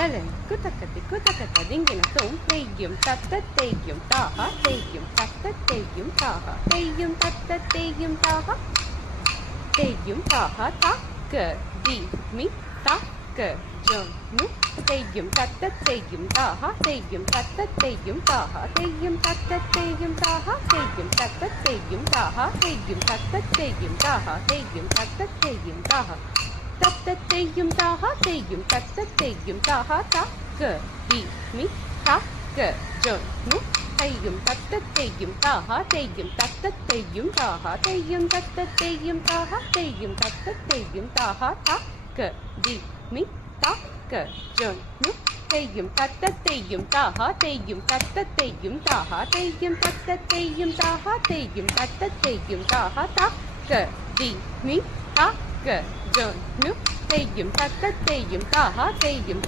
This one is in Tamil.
தலங்கு தக்கத்திக்கு தக்கத்த திங்கினத்தும் தெய்யும் தத்த தெய்யும் தாகா தெய்யும் தத்த தெய்யும் தாகா தெய்யும் தத்த தெய்யும் தாகா தெய்யும் தாகா தாக்க தி மி தாக்க ஜொன்னு தெய்யும் தத்த தெய்யும் தாகா தெய்யும் தத்த தெய்யும் தாகா தெய்யும் தத்த தெய்யும் தாகா தெய்யும் தத்த தெய்யும் தாகா தெய்யும் தத்த தெய்யும் தாகா தெய்யும் தத்த தெய்யும் தாகா தத்தத்தையும் தாகா தெய்யும் தத்தத்தையும் தாகா தாக்க தி மி தாக்க ஜொன்னு தெய்யும் தத்தத்தையும் தாகா தெய்யும் தத்தத்தையும் தாகா தெய்யும் தத்தத்தையும் தாகா தெய்யும் தத்தத்தையும் தாகா தாக்க தி மி தாக்க ஜொன்னு தெய்யும் தத்தத்தையும் தாகா தெய்யும் தத்தத்தையும் தாகா தெய்யும் தத்தத்தையும் தாகா தெய்யும் தத்தத்தையும் தாகா தாக்க தி மி தாக்க ஜொன்னு தெய்யும் தத்தத்தையும் தாகா தெய்யும்